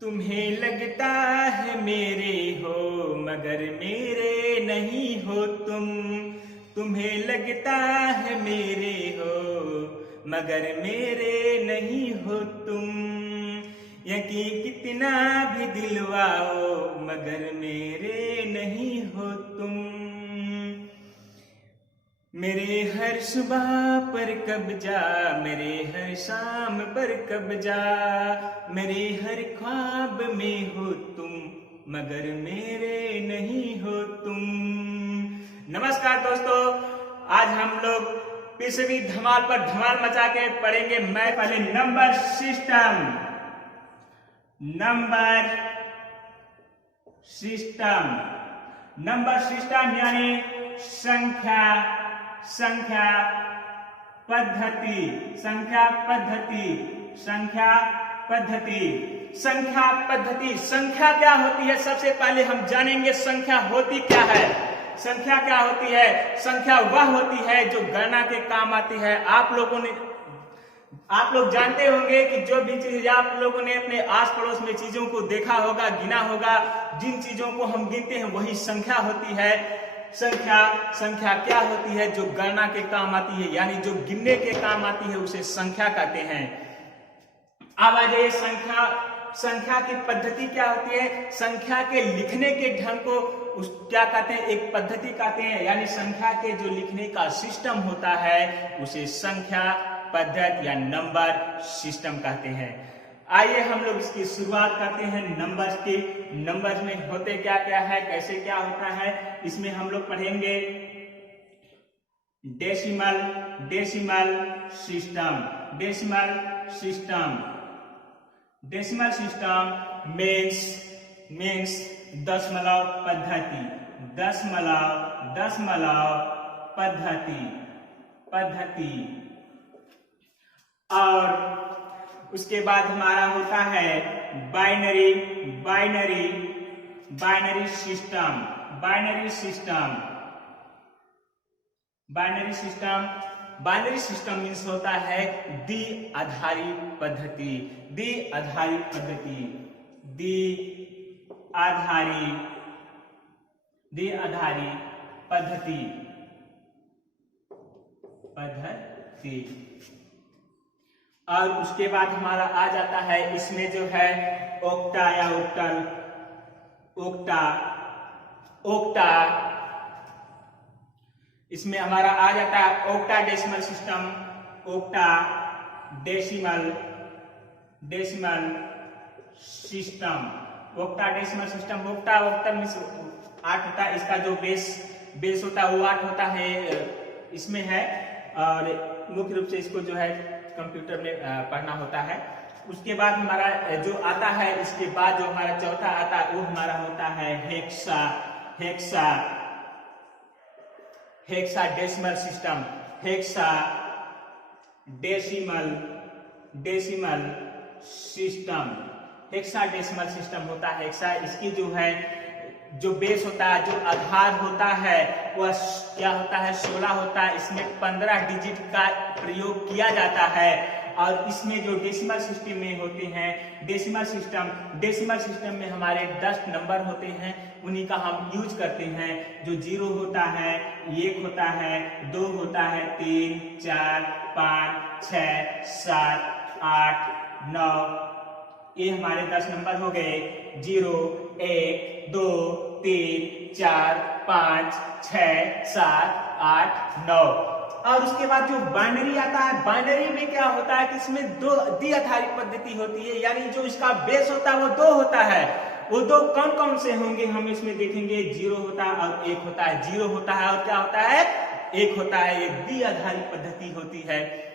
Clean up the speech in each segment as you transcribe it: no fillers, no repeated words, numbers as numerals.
तुम्हें लगता है मेरे हो मगर मेरे नहीं हो तुम। तुम्हें लगता है मेरे हो मगर मेरे नहीं हो तुम। यकीन कितना भी दिलवाओ मगर मेरे नहीं हो तुम। मेरे हर सुबह पर कब्जा, मेरे हर शाम पर कब्जा, मेरे हर ख्वाब में हो तुम मगर मेरे नहीं हो तुम। नमस्कार दोस्तों, आज हम लोग पीसीबी धमाल पर धमाल मचा के पढ़ेंगे। मैं पहले नंबर सिस्टम यानी संख्या पद्धति। संख्या क्या होती है, सबसे पहले हम जानेंगे संख्या होती क्या है। संख्या क्या होती है? संख्या वह होती है जो गणना के काम आती है। आप लोग जानते होंगे कि जो भी चीज आप लोगों ने अपने आस पड़ोस में चीजों को देखा होगा, गिना होगा, जिन चीजों को हम गिनते हैं वही संख्या होती है। संख्या क्या होती है? जो गणना के काम आती है, यानी जो गिनने के काम आती है उसे संख्या कहते हैं। अब आ जाइए, संख्या की पद्धति क्या होती है। संख्या के लिखने के ढंग को क्या कहते हैं? एक पद्धति कहते हैं, यानी संख्या के जो लिखने का सिस्टम होता है उसे संख्या पद्धति या नंबर सिस्टम कहते हैं। आइए हम लोग इसकी शुरुआत करते हैं नंबर्स की। नंबर्स में होते क्या क्या है, कैसे क्या होता है, इसमें हम लोग पढ़ेंगे डेसिमल सिस्टम मीन्स दशमलव पद्धति। और उसके बाद हमारा होता है बाइनरी सिस्टम मीन्स होता है द्विआधारी पद्धति। और उसके बाद हमारा आ जाता है इसमें जो है ओक्टा या ओक्टा। इसमें हमारा आ जाता है octa decimal system, octa decimal system. Octa means 8 होता है। इसका जो बेस होता है वो 8 होता है, इसमें है। और मुख्य रूप से इसको जो है कंप्यूटर में पढ़ना होता है। उसके बाद हमारा जो आता है, इसके बाद जो हमारा चौथा आता है वो हमारा होता है hexa decimal system. Hexadecimal system होता है। हेक्सा, इसकी जो है जो बेस होता है, जो आधार होता है वह क्या होता है? 16 होता है। इसमें 15 डिजिट का प्रयोग किया जाता है। और इसमें जो डेसिमल सिस्टम में होते हैं, डेसिमल सिस्टम में हमारे 10 नंबर होते हैं, उन्हीं का हम यूज करते हैं। जो 0 होता है, 1 होता है, 2 होता है, 3, 4, 5, 6, 7, 8, 9, ये हमारे 10 नंबर हो गए। 0, 1, 2, 3, 4, 5, 6, 7, 8, 9। और उसके बाद जो बाइनरी आता है, बाइनरी में क्या होता है कि इसमें दो द्विआधारी पद्धति होती है, यानी जो इसका बेस होता है वो 2 होता है। वो 2 कौन कौन से होंगे हम इसमें देखेंगे। 0 होता है और 1 होता है। 0 होता है और क्या होता है? 1 होता है। ये द्विआधारी पद्धति होती है।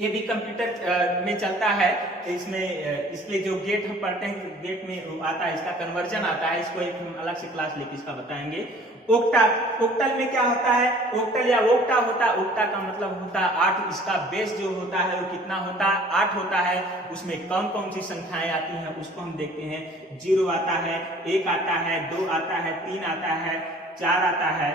ये भी कंप्यूटर में चलता है। इसमें जो गेट हम पढ़ते हैं, गेट में आता है, इसका कन्वर्जन आता है। इसको एक हम अलग से क्लास लेके इसका बताएंगे। ओक्टल में क्या होता है? ओक्टल या ओक्टा होता है। ओक्टा का मतलब होता है 8। इसका बेस जो होता है वो कितना होता है? 8 होता है। उसमें कौन कौन सी संख्याएं आती हैं उसको हम देखते हैं। 0 आता है, 1 आता है, 2 आता है, 3 आता है, 4 आता है,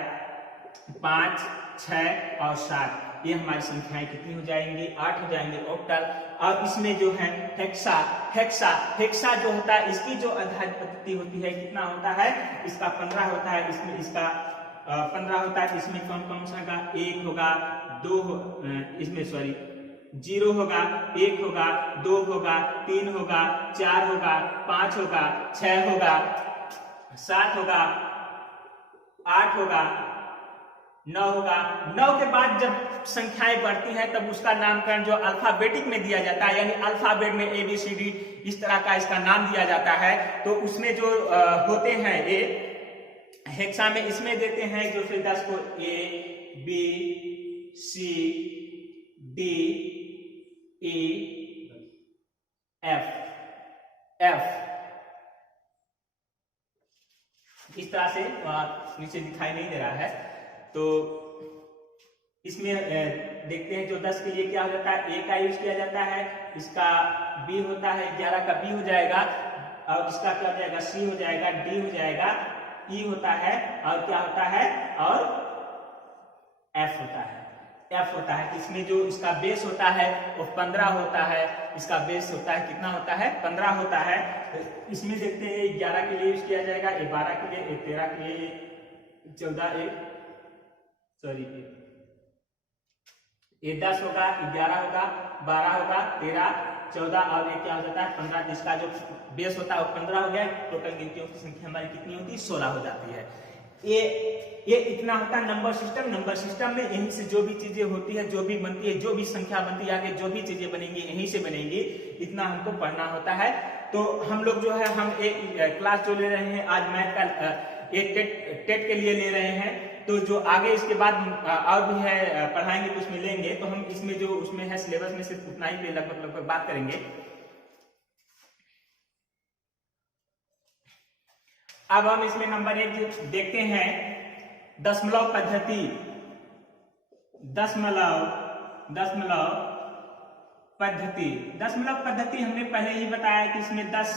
5, 6 और 7। ये हमारी संख्याएं कितनी हो जाएंगी, 8 हो जाएंगे ऑक्टल। और इसमें जो है हेक्सा हेक्सा हेक्सा जो होता है, इसकी जो आधार पद्धति होती है कितना होता है, इसका 15 होता है, इसमें इसका 15 होता है। इसमें कौन कौन सा का, 1 होगा, 2 इसमें सॉरी 0 होगा, 1 होगा, 2 होगा, 3 होगा, 4 होगा, 5 होगा, 6 होगा, 7 होगा, 8 होगा, 9 होगा। 9 के बाद जब संख्याएं बढ़ती हैं तब उसका नामकरण जो अल्फाबेटिक में दिया जाता है, यानी अल्फाबेट में ABCD इस तरह का इसका नाम दिया जाता है। तो उसमें जो होते हैं ये हेक्सा में, इसमें देते हैं जो फिर 10 को A B C D E F इस तरह से नीचे दिखाई नहीं दे रहा है। तो इसमें देखते हैं जो 10 के लिए क्या हो जाता है, A का यूज किया जाता है, इसका B होता है, 11 का B हो जाएगा, और इसका क्या हो जाएगा, C हो जाएगा, D हो जाएगा, E होता है, और क्या होता है, और F होता है। इसमें जो इसका बेस होता है वो 15 होता है, इसका बेस होता है कितना होता है, 15 होता है। इसमें देखते हैं 11 के लिए यूज किया जाएगा, 12 के लिए, 13 के लिए, 14 ये 10 होगा, 11 होगा, 12 होगा, 13, 14 और ये क्या हो जाता है 15। जिसका जो बेस होता है वो 15 हो गया। टोटल गिनतियों की संख्या हमारी कितनी होती है, 16 हो जाती है। ये इतना होता है नंबर सिस्टम। नंबर सिस्टम में यहीं से जो भी चीजें होती है, जो भी बनती है, जो भी संख्या बनती है, आगे जो भी चीजें बनेंगी यहीं से बनेंगी, इतना हमको पढ़ना होता है। तो हम लोग जो है हम एक क्लास जो ले रहे हैं आज मैथ का, एक टेट के लिए ले रहे हैं। तो जो आगे इसके बाद और भी है पढ़ाएंगे तो उसमें लेंगे। तो हम इसमें जो उसमें है सिलेबस में सिर्फ उतना ही पे लगभग बात करेंगे। अब हम इसमें नंबर 1 देखते हैं, दशमलव पद्धति। दशमलव पद्धति हमने पहले ही बताया कि इसमें 10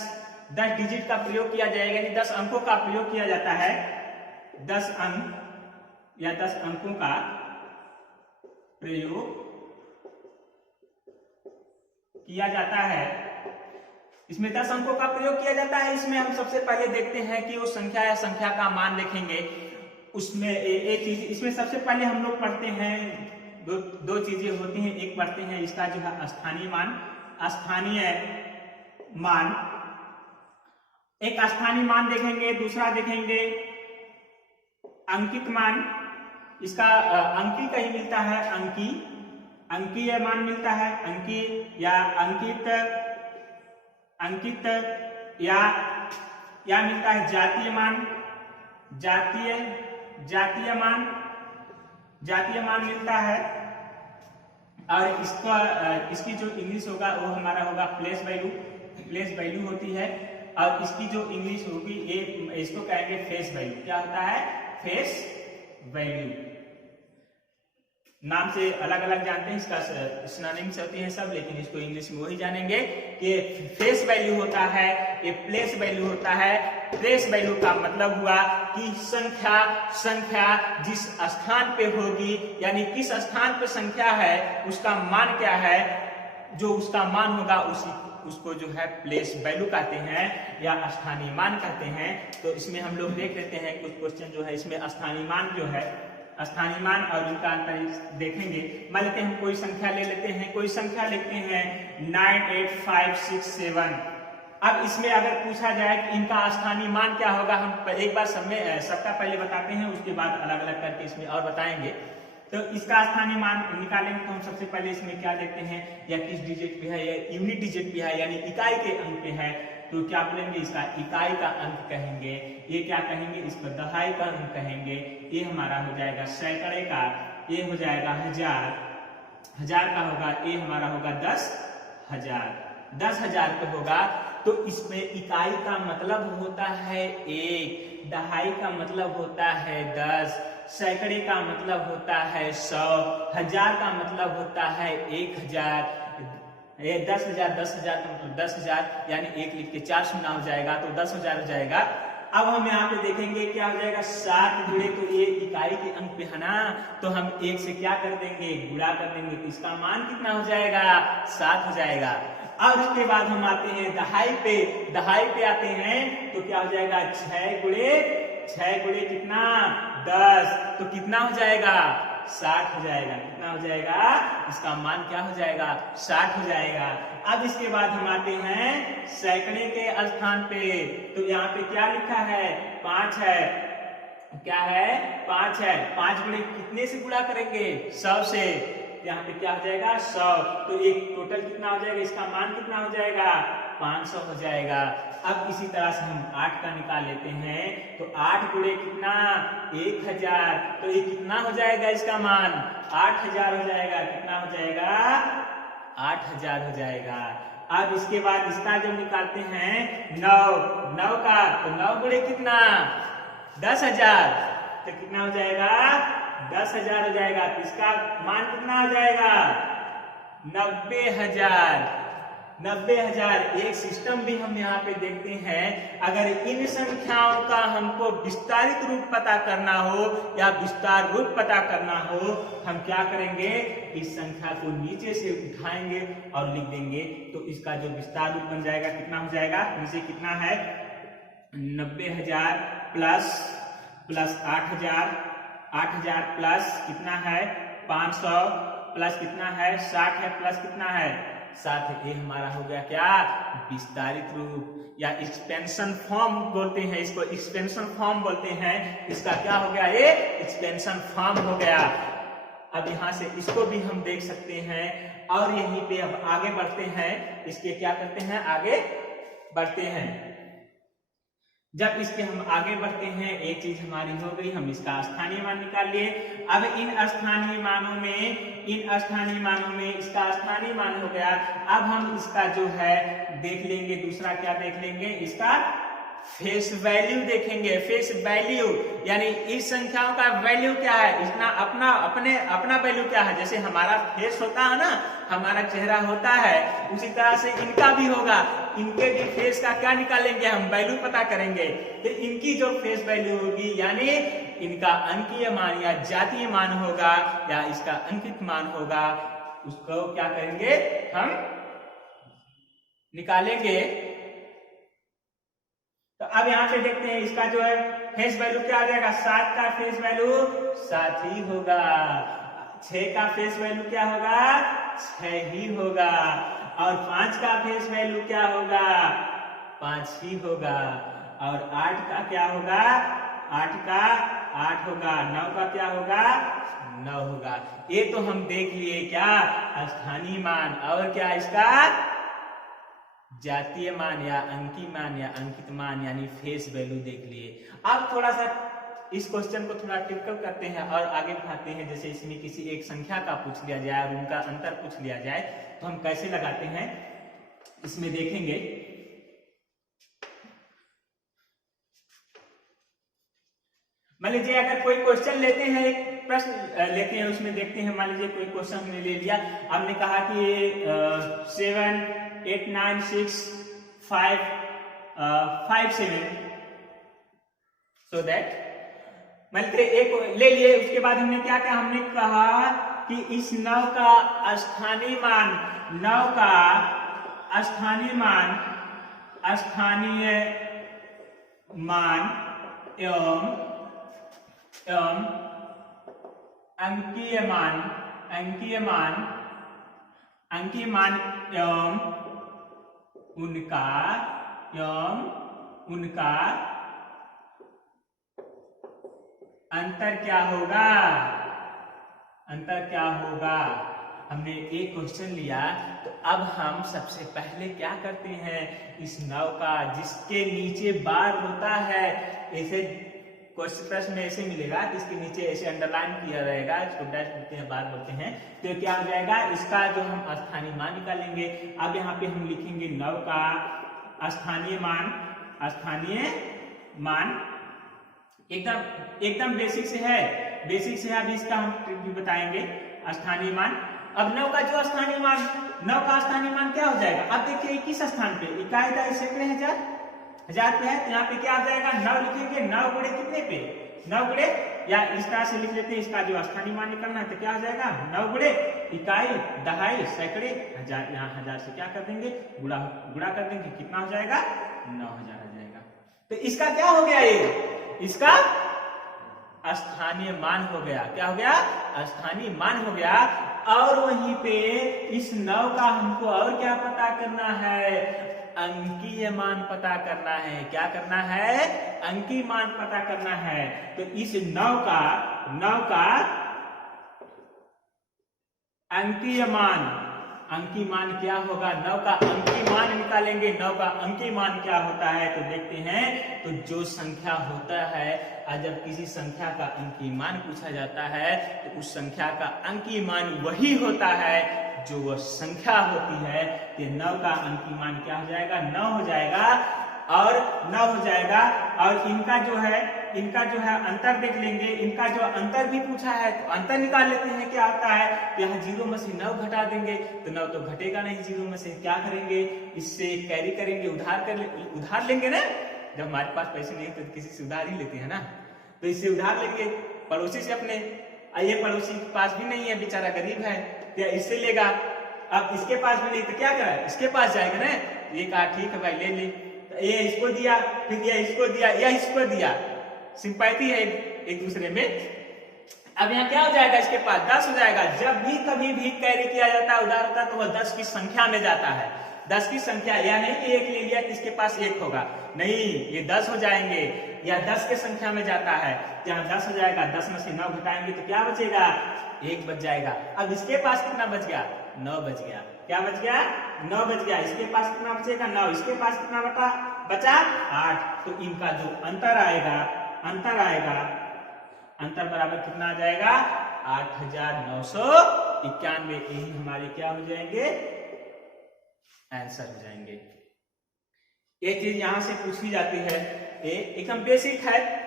डिजिट का प्रयोग किया जाएगा, यानी 10 अंकों का प्रयोग किया जाता है। 10 अंक या 10 अंकों का प्रयोग किया जाता है। इसमें 10 अंकों का प्रयोग किया जाता है। इसमें हम सबसे पहले देखते हैं कि वो संख्या या संख्या का मान देखेंगे। उसमें एक चीज, इसमें सबसे पहले हम लोग पढ़ते हैं, दो चीजें होती हैं। एक पढ़ते हैं इसका जो है स्थानीय मान, एक स्थानीय मान देखेंगे। दूसरा देखेंगे अंकित मान। इसका अंकी कहीं मिलता है, अंकीय मान मिलता है, अंकी या अंकित या मिलता है जातीय मान। जातीय मान मिलता है। और इसकी जो इंग्लिश होगा वो हमारा होगा प्लेस वैल्यू होती है। और इसकी जो इंग्लिश होगी इसको कहेंगे फेस वैल्यू। क्या होता है, फेस वैल्यू। नाम से अलग अलग जानते हैं, इसका सिनोनिम्स होते हैं सब, लेकिन इसको इंग्लिश में वही जानेंगे कि फेस वैल्यू होता है, ये प्लेस वैल्यू होता है। प्लेस वैल्यू का मतलब हुआ कि संख्या जिस स्थान पे होगी, यानी किस स्थान पे संख्या है उसका मान क्या है, जो उसका मान होगा उसको जो है प्लेस वैल्यू कहते हैं या स्थानीय मान कहते हैं। तो इसमें हम लोग देख लेते हैं कुछ क्वेश्चन जो है इसमें स्थानीय मान जो है, स्थानीय मान और इनका अंतर देखेंगे। मान लेते हैं हम कोई संख्या ले लेते हैं, कोई संख्या लिखते हैं 98567। अब इसमें अगर पूछा जाए कि इनका स्थानीय मान क्या होगा, हम एक बार सबका पहले बताते हैं, उसके बाद अलग अलग करके इसमें और बताएंगे। तो इसका स्थानीय मान निकालेंगे तो हम सबसे पहले इसमें क्या देखते हैं, या किस डिजिट पे है, या यूनिट डिजिट पे है, यानी इकाई के अंक पे है। तो क्या बोलेंगे, इसका इकाई का अंक कहेंगे। ये क्या कहेंगे, इसको दहाई का अंक कहेंगे। ये हमारा हो जाएगा सैकड़े का, ये हो जाएगा हजार का होगा, ये हमारा होगा 10,000 पे होगा। तो इसमें इकाई का मतलब होता है 1, दहाई का मतलब होता है 10, सैकड़े का मतलब होता है 100, हजार का मतलब होता है 1000। ये 10,000 का मतलब 10,000, यानी 1 लिख के 4 शून्य हो जाएगा तो 10,000 हो जाएगा। अब हम यहाँ पे देखेंगे क्या हो जाएगा, 7 जुड़े तो ये इकाई के अंक पे है ना, तो हम 1 से क्या कर देंगे, गुणा कर देंगे, तो इसका मान कितना हो जाएगा, 7 हो जाएगा। अब उसके बाद हम आते हैं दहाई पे, दहाई पे आते हैं तो क्या हो जाएगा, 6 गुणे कितना 10, तो कितना हो जाएगा, 60 हो जाएगा। कितना हो जाएगा, इसका मान क्या हो जाएगा, 60 हो जाएगा। अब इसके बाद हम आते हैं सैकड़े के स्थान पे, तो यहाँ पे क्या लिखा है, 5 है, क्या है, 5 है। 5 गुणे कितने से गुणा करेंगे, 100 से, यहाँ पे क्या हो जाएगा, 100, तो एक टोटल कितना हो जाएगा, इसका मान कितना हो जाएगा, 500 हो जाएगा। अब इसी तरह से हम 8 का निकाल लेते हैं, तो 8 गुणे कितना, 1000, तो ये कितना हो जाएगा, इसका मान 8000 हो जाएगा। कितना हो जाएगा, 8000 हो जाएगा। अब इसके बाद इसका जब निकालते हैं 9 का, तो 9 गुणे कितना, 10000, तो कितना हो जाएगा, 10000 हो जाएगा। तो इसका मान कितना हो जाएगा, 90000। 90000। एक सिस्टम भी हम यहाँ पे देखते हैं, अगर इन संख्याओं का हमको विस्तारित रूप पता करना हो या विस्तार रूप पता करना हो, हम क्या करेंगे, इस संख्या को नीचे से उठाएंगे और लिख देंगे, तो इसका जो विस्तार रूप बन जाएगा कितना हो जाएगा, नीचे कितना है, 90000 प्लस 8000 प्लस कितना है, 500 प्लस कितना है, 60 है, प्लस कितना है, 7 है। ये हमारा हो गया क्या, विस्तारित रूप या एक्सपेंशन फॉर्म बोलते हैं इसको, एक्सपेंशन फॉर्म बोलते हैं। इसका क्या हो गया, ये एक्सपेंशन फॉर्म हो गया। अब यहाँ से इसको भी हम देख सकते हैं, और यहीं पे अब आगे बढ़ते हैं, इसके क्या करते हैं, आगे बढ़ते हैं। जब इसके हम आगे बढ़ते हैं, एक चीज हमारी हो गई, हम इसका स्थानीय मान निकाल लिए। अब इन स्थानीय मानों में इसका स्थानीय मान हो गया। अब हम इसका जो है देख लेंगे, दूसरा क्या देख लेंगे, इसका फेस वैल्यू देखेंगे। फेस वैल्यू यानी इस संख्याओं का वैल्यू क्या है, इसका अपना वैल्यू क्या है। जैसे हमारा फेस होता है ना, हमारा चेहरा होता है, उसी तरह से इनका भी होगा। इनके भी फेस का क्या निकालेंगे, हम वैल्यू पता करेंगे। तो इनकी जो फेस वैल्यू होगी, यानी इनका अंकीय मान या जातीय मान होगा या इसका अंकित मान होगा, उसको क्या करेंगे, हम निकालेंगे। तो अब यहां से देखते हैं, इसका जो है फेस वैल्यू क्या आ जाएगा, 7 का फेस वैल्यू 7 ही होगा। 6 का फेस वैल्यू क्या होगा, 6 ही होगा। और 5 का फेस वैल्यू क्या होगा, 5 ही होगा। और 8 का क्या होगा, 8 का 8 होगा। 9 का क्या होगा, 9 होगा। ये तो हम देख लिए क्या, स्थानीय मान, और क्या इसका जातीय मान या अंकीय मान या अंकित मान यानी फेस वैल्यू देख लिए। अब थोड़ा सा इस क्वेश्चन को थोड़ा टिपिकल करते हैं और आगे बढ़ाते हैं। जैसे इसमें किसी एक संख्या का पूछ लिया जाए और उनका अंतर पूछ लिया जाए, तो हम कैसे लगाते हैं इसमें देखेंगे। मान लीजिए अगर कोई क्वेश्चन लेते हैं, एक प्रश्न लेते हैं, उसमें देखते हैं, मान लीजिए कोई क्वेश्चन हमने ले लिया, हमने कहा कि 7 8 9 6 5 5 7, सो दैट मतलब एक ले लिए। उसके बाद हमने क्या किया, हमने कहा कि इस 9 का स्थानीय मान, 9 का स्थानीय मान एवं अंकीय मान एवं उनका अंतर क्या होगा। हमने एक क्वेश्चन लिया, तो अब हम सबसे पहले क्या करते हैं, इस 9 का जिसके नीचे बार होता है, ऐसे प्रश्न में ऐसे मिलेगा कि इसके नीचे ऐसे अंडरलाइन किया रहेगा, इसको डैश बोलते हैं, बार बोलते हैं। तो क्या हो जाएगा, इसका जो हम स्थानीय मान निकालेंगे। अब यहाँ पे हम लिखेंगे 9 का स्थानीय मान एकदम बेसिक से है, अभी इसका हम ट्रिक भी बताएंगे। स्थानीय मान, अब 9 का जो स्थानीय मान, 9 का स्थानीय मान क्या हो जाएगा। अब देखिए किस स्थान पे, इकाई, दहाई, सैकड़े, हजार 1000 पे है तो यहाँ पे क्या आ जाएगा 9 लिखेंगे, 9 गुणे कितने पे 9 गुणे, या इस तरह से लिख लेते हैं, इसका जो स्थानीय मान निकलना है तो क्या आ जाएगा 9 गुणे इकाई, दहाई, सैकड़े, हजार, यहाँ 1000 से क्या कर देंगे गुणा कर देंगे, कितना हो जाएगा 9000 आ जाएगा। तो इसका क्या हो गया, ये इसका स्थानीय मान हो गया। क्या हो गया, स्थानीय मान हो गया। और वहीं पे इस 9 का हमको और क्या पता करना है, अंकीय मान पता करना है। क्या करना है, अंकीय मान पता करना है। तो इस 9 का अंकीय मान क्या होगा, 9 का अंकीय मान निकालेंगे। 9 का अंकीय मान क्या होता है तो देखते हैं। तो जो संख्या होता है, जब किसी संख्या का अंकीय मान पूछा जाता है तो उस संख्या का अंकीय मान वही होता है जो वह संख्या होती है। तो 9 का अंकीय मान क्या हो जाएगा, 9 हो जाएगा और 9 हो जाएगा। और इनका जो है अंतर देख लेंगे। इनका जो अंतर भी पूछा है तो अंतर निकाल लेते हैं, क्या होता है। तो यहाँ 0 में से 9 घटा देंगे तो 9 तो घटेगा नहीं, 0 में से क्या करेंगे, इससे कैरी करेंगे, उधार लेंगे ना। जब हमारे पास पैसे नहीं तो किसी से उधार ही लेते हैं ना, तो इससे उधार लेंगे पड़ोसी से अपने। ये पड़ोसी के पास भी नहीं है, बेचारा गरीब है, तो इससे लेगा। अब इसके पास भी नहीं तो क्या करा, इसके पास जाएगा ना। ये कहा ठीक है भाई ले ले, तो ये इसको दिया, फिर ये इसको दिया, या इसको दिया। सिंपैथी है एक दूसरे में। अब यहाँ क्या हो जाएगा, इसके पास 10 हो जाएगा। जब भी कभी भी कैरी किया जाता है, उधार होता है, तो वह 10 की संख्या में जाता है। 10 की संख्या, या नहीं कि 1 ले लिया तो इसके पास 1 होगा, नहीं, ये 10 हो जाएंगे, या 10 के संख्या में जाता है। जहाँ 10 हो जाएगा, 10 में से 9 घटाएंगे तो क्या बचेगा, 1 बच जाएगा। अब इसके पास कितना बच गया, 9 बच गया। क्या बच गया, 9 बच गया। इसके पास कितना बचेगा, 9। इसके पास कितना बचा 8। तो इनका जो अंतर आएगा, अंतर बराबर कितना आ जाएगा, 8991। यही हमारे क्या हो जाएंगे, आंसर हो जाएंगे। एक चीज यहां से पूछी जाती है, एकदम बेसिक है।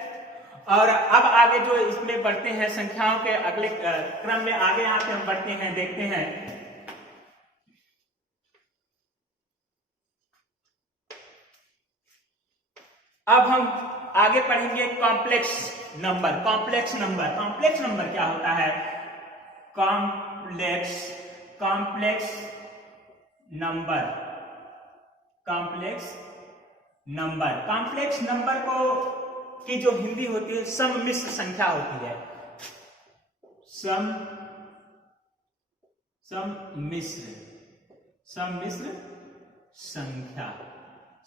और अब आगे जो इसमें बढ़ते हैं, संख्याओं के अगले क्रम में आगे यहाँ पे हम बढ़ते हैं, देखते हैं। अब हम आगे पढ़ेंगे कॉम्प्लेक्स नंबर। कॉम्प्लेक्स नंबर क्या होता है, कॉम्प्लेक्स नंबर को की जो हिंदी होती है सम्मिश्र संख्या होती है।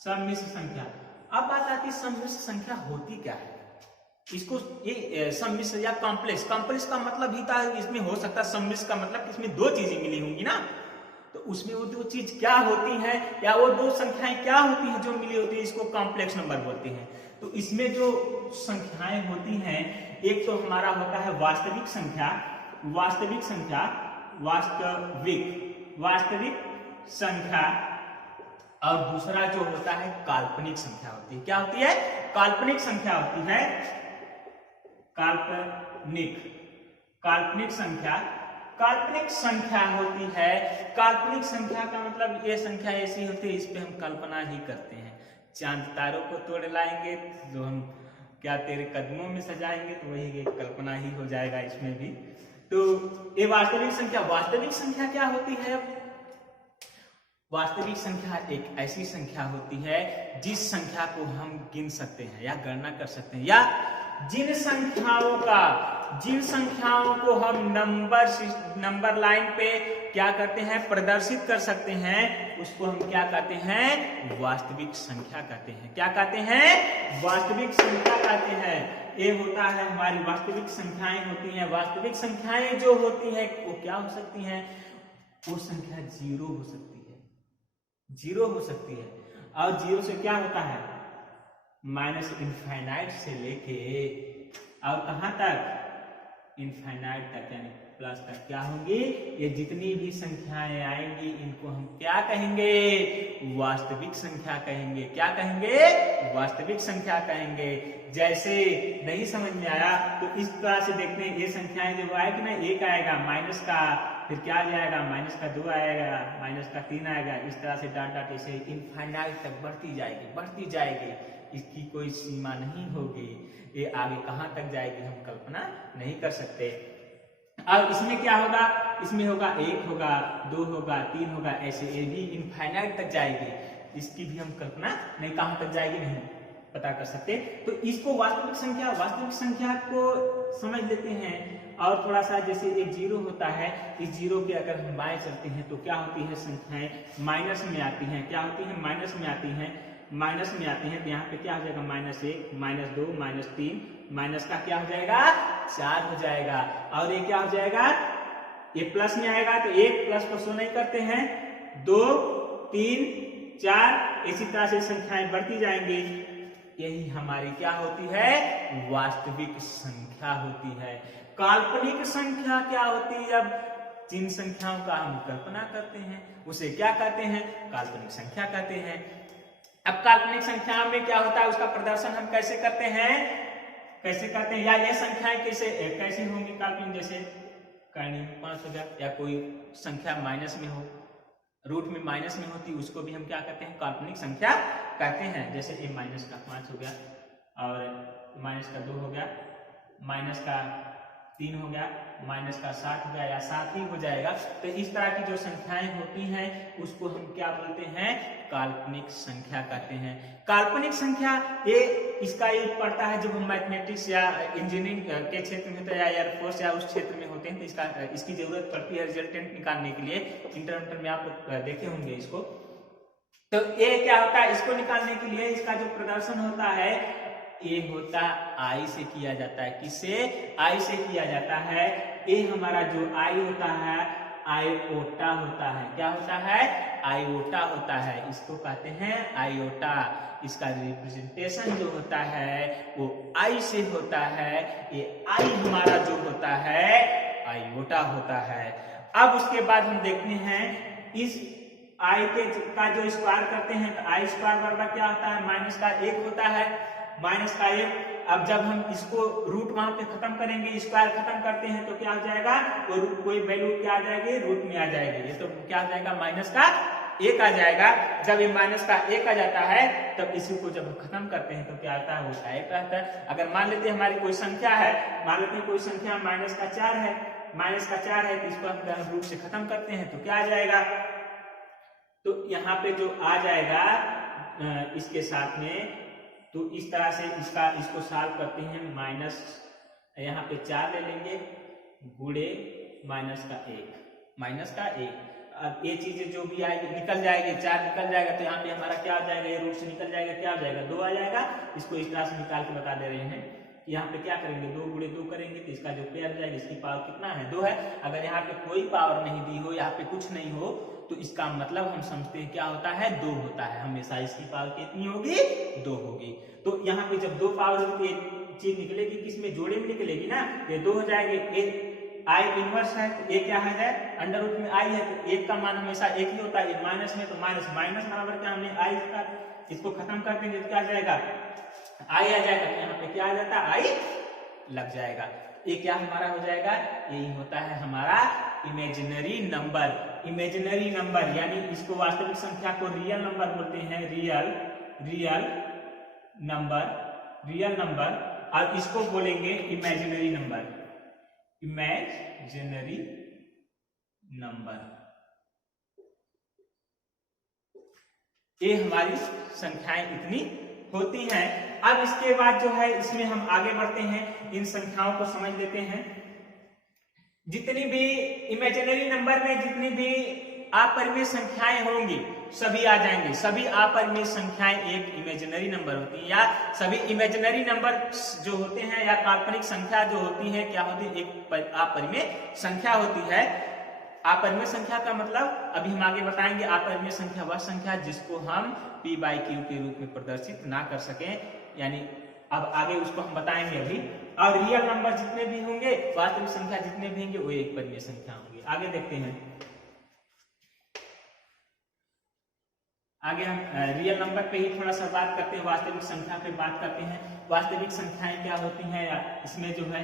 सम्मिश्र संख्या। अब बात आती है सम्मिश्र संख्या होती क्या है। इसको ये सम्मिश्र या कॉम्प्लेक्स का मतलब ही था, इसमें हो सकता है सम्मिश्र का मतलब इसमें 2 चीजें मिली होंगी ना, तो उसमें वो 2 चीज क्या होती है, या वो 2 संख्याएं क्या होती है जो मिली होती है, इसको कॉम्प्लेक्स नंबर बोलते हैं। तो इसमें जो संख्याएं होती हैं, एक तो हमारा होता है वास्तविक संख्या, और दूसरा जो होता है काल्पनिक संख्या होती है। क्या होती है, काल्पनिक संख्या होती है। काल्पनिक संख्या का मतलब ये संख्या ऐसी होती है, इस पे हम कल्पना ही करते हैं। चांद तारों को तोड़ लाएंगे तो हम क्या तेरे कदमों में सजाएंगे, तो वही एक कल्पना ही हो जाएगा इसमें भी। तो ये वास्तविक संख्या क्या होती है। वास्तविक संख्या एक ऐसी संख्या होती है जिस संख्या को हम गिन सकते हैं या गणना कर सकते हैं, या जिन संख्याओं को हम नंबर लाइन पे क्या करते हैं, प्रदर्शित कर सकते हैं, उसको हम क्या कहते हैं, वास्तविक संख्या कहते हैं। क्या कहते हैं, वास्तविक संख्या कहते हैं। ये होता है हमारी वास्तविक संख्याएं होती हैं। वास्तविक संख्याएं जो होती हैं वो क्या हो सकती हैं, वो संख्या 0 हो सकती है, और 0 से क्या होता है, माइनस इनफाइनाइट से लेके और कहां तक, इनफाइनाइट तक, यानी प्लस तक क्या होंगी। ये जितनी भी संख्याएं आएंगी इनको हम क्या कहेंगे, वास्तविक संख्या कहेंगे। क्या कहेंगे, वास्तविक संख्या कहेंगे। जैसे नहीं समझ में आया तो इस तरह से देखते हैं, ये संख्याएं जब आएगी ना, 1 आएगा, माइनस का फिर क्या आ जाएगा, माइनस का 2 आएगा, माइनस का 3 आएगा, इस तरह से डाट इसे इनफाइनाइट तक बढ़ती जाएगी। इसकी कोई सीमा नहीं होगी, ये आगे कहाँ तक जाएगी हम कल्पना नहीं कर सकते। और इसमें क्या होगा, इसमें होगा 1 होगा, 2 होगा, 3 होगा, ऐसे ये भी इनफाइनाइट तक जाएगी, इसकी भी हम कल्पना नहीं, कहाँ तक जाएगी नहीं पता कर सकते। तो इसको वास्तविक संख्या को समझ लेते हैं। और थोड़ा सा जैसे एक 0 होता है, इस 0 के अगर हम बाएं चलते हैं तो क्या होती है, संख्याएं माइनस में आती हैं। क्या होती है, माइनस में आती हैं, माइनस में आती हैं। तो यहाँ पे क्या हो जाएगा, -1, -2, -3, माइनस का क्या हो जाएगा, 4 हो जाएगा। और ये क्या हो जाएगा, ये प्लस में आएगा तो 1 प्लस को शो नहीं करते हैं, 2, 3, 4, इसी तरह से संख्याएं बढ़ती जाएंगी। यही हमारी क्या होती है, वास्तविक संख्या होती है। काल्पनिक संख्या क्या होती है, अब जिन संख्याओं का हम कल्पना करते हैं उसे क्या कहते हैं, काल्पनिक संख्या कहते हैं। अब काल्पनिक संख्या में क्या होता है, उसका प्रदर्शन हम कैसे करते हैं, या ये संख्याएं कैसे होंगी काल्पनिक, जैसे 5 हो गया, या कोई संख्या माइनस में हो, रूट में माइनस में होती, उसको भी हम क्या कहते हैं, काल्पनिक संख्या कहते हैं। जैसे ये -5 हो गया, और -2 हो गया, -3 हो गया, -7 हो गया, या 7 ही हो जाएगा। तो इस तरह की जो संख्याएं होती हैं उसको हम क्या बोलते हैं, काल्पनिक संख्या कहते हैं। काल्पनिक संख्या ये इसका ये पड़ता है जब हम मैथमेटिक्स या इंजीनियरिंग के क्षेत्र में होते हैं, या एयरफोर्स या उस क्षेत्र में होते हैं, तो इसकी जरूरत पड़ती है रिजल्टेंट निकालने के लिए। इंटर में आप लोग देखे होंगे इसको। तो ये क्या होता है, इसको निकालने के लिए इसका जो प्रदर्शन होता है ये होता आई से किया जाता है। किससे, आई से किया जाता है। ये हमारा जो आई होता है आयोटा होता है। क्या होता है, आयोटा होता है, इसको कहते हैं आयोटा। इसका रिप्रेजेंटेशन जो होता है वो आई से होता है। ये आई हमारा जो होता है आयोटा होता है। अब उसके बाद हम देखते हैं इस आई के का जो स्क्वायर करते हैं तो आई स्क्वायर बराबर क्या होता है, माइनस का 1 होता है, माइनस का 1। अब जब हम इसको रूट वहां पे खत्म करेंगे, स्क्वायर खत्म करते हैं तो क्या हो जाएगा, वो कोई वैल्यू क्या आ जाएगी, रूट में आ जाएगी। ये तो क्या आ जाएगा, माइनस का 1 आ जाएगा। जब ये माइनस का 1 आ जाता है तब इसी को जब हम खत्म करते हैं तो क्या आता है, वो टाइप रहता है। अगर मान लेते हैं हमारी कोई संख्या है, मान लेते हैं कोई संख्या माइनस का 4 है, माइनस का 4 है, तो इसको हम रूट से खत्म करते हैं तो क्या आ जाएगा, तो यहाँ पे जो आ जाएगा इसके साथ में, तो इस तरह से इसको सॉल्व करते हैं। माइनस यहाँ पे 4 ले लेंगे, गुणे माइनस का 1, अब ये चीजें जो भी आएगी निकल जाएगी, 4 निकल जाएगा, तो यहाँ पे हमारा क्या आ जाएगा, ये रूट से निकल जाएगा, क्या आ जाएगा, 2 आ जाएगा। इसको इस तरह से निकाल के बता दे रहे हैं। यहाँ पे क्या करेंगे, 2 गुणे 2 करेंगे तो इसका जो पेयर हो जाएगा, इसकी पावर कितना है, 2 है। अगर यहाँ पे कोई पावर नहीं दी हो, यहाँ पे कुछ नहीं हो, तो इसका मतलब हम समझते हैं क्या होता है, 2 होता है। हमेशा इसकी पावर कितनी होगी, 2 होगी। तो यहाँ पे जब 2 पावर होगी चीज निकलेगी, किसमें, जोड़े में निकलेगी ना, ये 2 हो जाएंगे। आई इनवर्स है तो ये क्या है, अंडर रूट में आई है, तो 1 का मान हमेशा 1 ही होता है। माइनस में तो माइनस बराबर क्या, हमने आई का इसको खत्म कर देंगे तो क्या आ जाएगा, आई आ जाएगा। तो यहाँ पे क्या आ जाता है, आई लग जाएगा। ये क्या हमारा हो जाएगा, यही होता है हमारा इमेजिनरी नंबर। यानी इसको वास्तविक संख्या को रियल नंबर बोलते हैं, रियल नंबर। और इसको बोलेंगे इमेजिनरी नंबर। ये हमारी संख्याएं इतनी होती हैं। अब इसके बाद जो है इसमें हम आगे बढ़ते हैं, इन संख्याओं को समझ लेते हैं। जितनी भी इमेजिनरी नंबर में जितनी भी अपरिमेय संख्याएं होंगी सभी आ जाएंगे। सभी अपरिमेय संख्याएं एक इमेजिनरी नंबर होती है, या सभी इमेजिनरी नंबर जो होते हैं या काल्पनिक संख्या जो होती है क्या होती है, एक अपरिमेय संख्या होती है। अपरिमेय संख्या का मतलब अभी हम आगे बताएंगे। अपरिमेय संख्या वह संख्या जिसको हम p/q के रूप में प्रदर्शित ना कर सकें, यानी अब आगे उसको हम बताएंगे अभी। और रियल नंबर जितने भी होंगे, वास्तविक संख्या जितने भी होंगे वो एक परिमेय संख्या होंगी। आगे देखते हैं, आगे हम रियल नंबर पे ही थोड़ा सा बात करते हैं, वास्तविक संख्या पे बात करते हैं। वास्तविक संख्याएं क्या होती हैं, इसमें जो है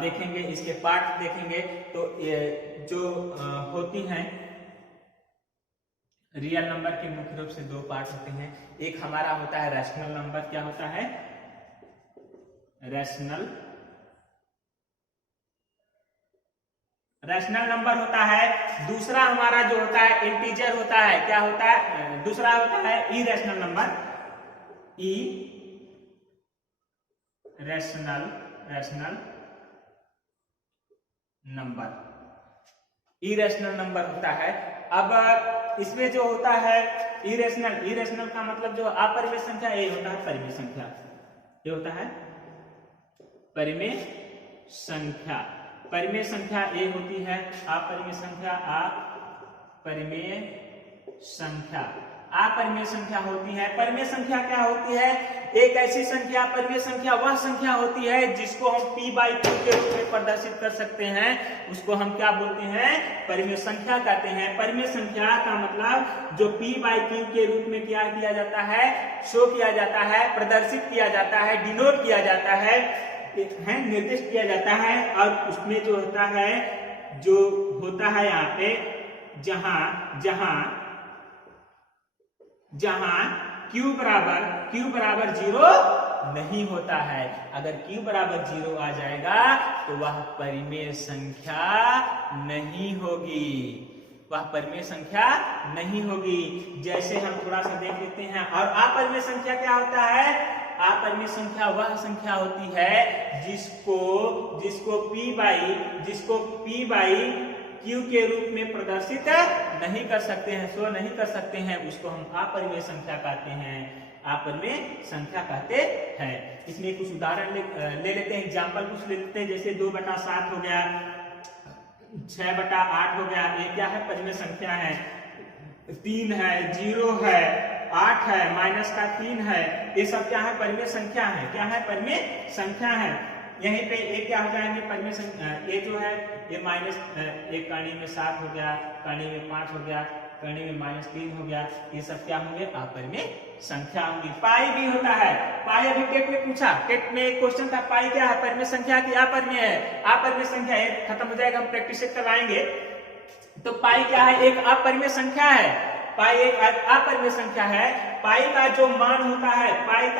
देखेंगे, इसके पार्ट देखेंगे। तो जो होती हैं रियल नंबर के मुख्य रूप से दो पार्ट होते हैं। एक हमारा होता है रैशनल नंबर, क्या होता है, रैशनल नंबर होता है। दूसरा हमारा जो होता है इंटीजर होता है, क्या होता है, दूसरा होता है irrational number, rational irrational number होता है। अब इसमें जो होता है इरेशनल का मतलब जो अपरिमेय संख्या, ये होता है परिमेय संख्या, ये होता है परिमेय संख्या। परिमेय संख्या ए होती है, अपरिमेय संख्या अपरिमेय संख्या होती है। परिमेय संख्या क्या होती है, एक ऐसी संख्या, परिमेय संख्या वह संख्या होती है जिसको हम p बाई q के रूप में प्रदर्शित कर सकते हैं, उसको हम क्या बोलते हैं, परिमेय संख्या कहते हैं। परिमेय संख्या का मतलब जो p बाई q के रूप में क्या किया जाता है, शो किया जाता है, प्रदर्शित किया जाता है, डिनोट किया जाता है, निर्दिष्ट किया जाता है। और उसमें जो होता है यहाँ पे जहां q बराबर 0 नहीं होता है। अगर q बराबर 0 आ जाएगा तो वह परिमेय संख्या नहीं होगी, जैसे हम थोड़ा सा देख लेते हैं। और अपरिमेय संख्या क्या होता है, अपरिमेय संख्या वह संख्या होती है जिसको p बाई q के रूप में प्रदर्शित नहीं कर सकते हैं, शो नहीं कर सकते हैं, उसको हम अपरिमेय संख्या कहते हैं। इसमें कुछ उदाहरण ले लेते हैं, एग्जाम्पल कुछ ले लेते हैं। जैसे 2/7 हो गया, 6/8 हो गया, ये क्या है, परिमेय संख्या है। 3 है, 0 है, 8 है, -3 है, ये सब क्या है, परिमेय संख्या है। यहीं पे ये क्या हो जाएंगे, परिमेय संख्या, ये जो है ये -1 कणी में 7 हो गया, कणी में 5 हो गया, कणी में -3 हो गया, ये सब क्या होंगे, अपरिमेय संख्या होंगी। पाई भी होता है, पाई अभी टेट में पूछा, टेट में एक क्वेश्चन था, पाई क्या है, परिमेय संख्या की अपरिमेय है। अपरिमेय संख्या है, खत्म हो जाएगा, हम प्रैक्टिस करवाएंगे। तो पाई क्या है, एक अपरिमेय संख्या है, पाई एक अपरिमेय संख्या है। पाई का जो मान होता है, पाई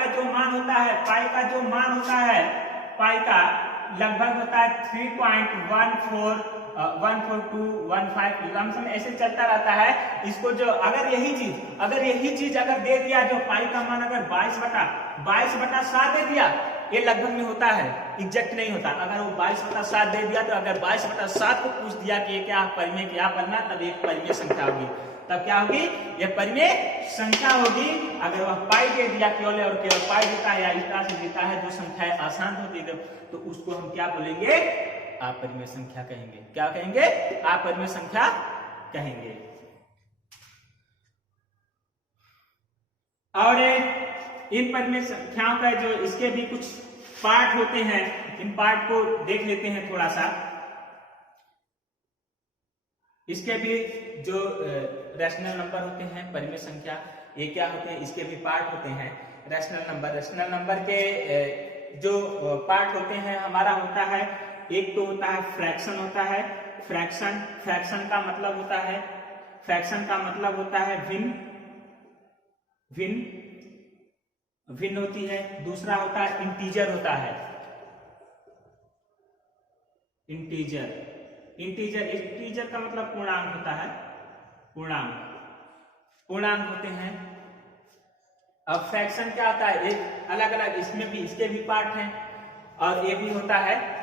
का लगभग होता है 3.14215 लमसम ऐसे चलता रहता है। इसको जो अगर यही चीज अगर दे दिया, जो पाई का मान अगर 22/7 दे दिया, ये लगभग में होता है, एग्जैक्ट नहीं होता। अगर वो 22/7 दे दिया, तो अगर 22/7 को पूछ दिया कि ये क्या परिमेय, क्या बनना, तब एक परिमेय संख्या होगी। तब क्या होगी, ये परिमेय संख्या होगी। अगर वह पाई दे दिया, केवल और केवल पाई देता है या इस तरह से देता है, जो संख्याएं आसान होती है, तो उसको हम क्या बोलेंगे, अपरिमेय संख्या कहेंगे। क्या कहेंगे, अपरिमेय संख्या कहेंगे। और इन परिमेय संख्याओं का जो इसके भी कुछ पार्ट होते हैं, इन पार्ट को देख लेते हैं थोड़ा सा। इसके भी जो रैशनल नंबर होते हैं, परिमेय संख्या, ये क्या होते हैं, इसके भी पार्ट होते हैं। रैशनल नंबर के जो पार्ट होते हैं हमारा होता है, एक तो होता है फ्रैक्शन होता है। फ्रैक्शन का मतलब होता है भिन्न होती है। दूसरा होता है इंटीजर होता है, इंटीजर का मतलब पूर्णांक होता है, पूर्णांक होते हैं। अब फ्रैक्शन क्या होता है, एक अलग अलग, इसके भी पार्ट हैं और ये भी होता है।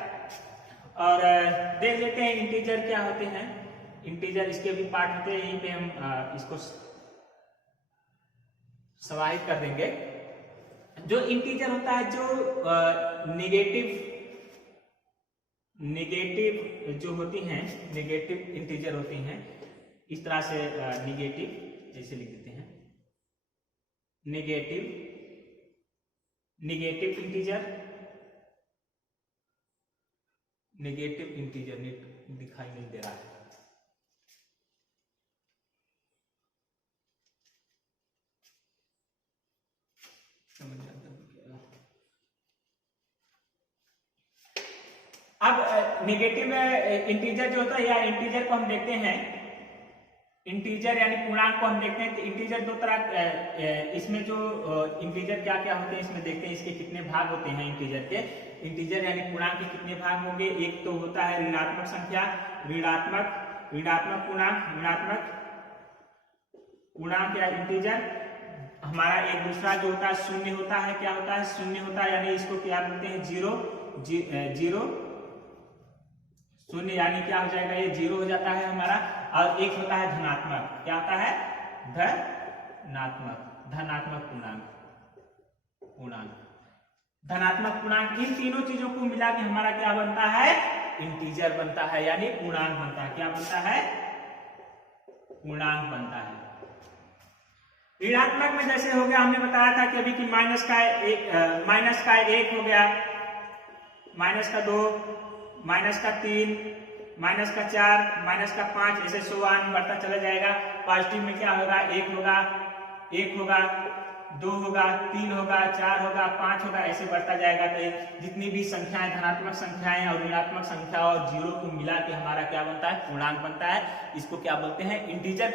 और देख लेते हैं इंटीजर क्या होते हैं। इंटीजर इसके भी पार्ट होते हैं, यहीं पे हम इसको समाहित कर देंगे। जो इंटीजर होता है, जो नेगेटिव जो होती हैं, नेगेटिव इंटीजर होती हैं, इस तरह से नेगेटिव ऐसे लिख देते हैं, नेगेटिव इंटीजर दिखाई नहीं दे रहा है। अब नेगेटिव इंटीजर जो होता है, या इंटीजर को हम देखते हैं, इंटीजर यानी पूर्णांक को हम देखते हैं कि इंटीजर दो तरह, इसमें जो इंटीजर क्या क्या होते हैं इसमें देखते हैं, इसके कितने भाग होते हैं इंटीजर के। इंटीजर यानी पूर्णांक के कितने भाग होंगे, एक तो होता है ऋणात्मक संख्या, ऋणात्मक पूर्णांक या इंटीजर। हमारा एक दूसरा जो होता है शून्य होता है, क्या होता है, शून्य होता है, यानी इसको क्या बोलते हैं, जीरो, शून्य यानी क्या हो जाएगा, ये जीरो हो जाता है हमारा। और एक होता है धनात्मक, क्या होता है, धनात्मक पूर्णांक। धनात्मक पूर्णांक, इन तीनों चीजों को मिला के हमारा क्या बनता है, इंटीजर बनता है, यानी पूर्णांक बनता है। क्या बनता है, पूर्णांक बनता है। ऋणात्मक में जैसे हो गया, हमने बताया था कि अभी कि माइनस का एक हो गया, माइनस का 2, माइनस का 3, माइनस का 4, माइनस का 5, ऐसे सो ऑन बढ़ता चला जाएगा। पॉजिटिव में क्या होगा, 1 होगा, 2 होगा, 3 होगा, 4 होगा, 5 होगा, ऐसे बढ़ता जाएगा। तो जितनी भी संख्याएं, धनात्मक संख्याएं और ऋणात्मक संख्या और जीरो को मिला के हमारा क्या बनता है, पूर्णांक बनता है। इसको क्या बोलते हैं, इंटीजर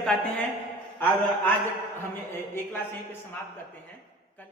कहते हैं। और आज हम एक क्लास यहीं पे समाप्त करते हैं। कल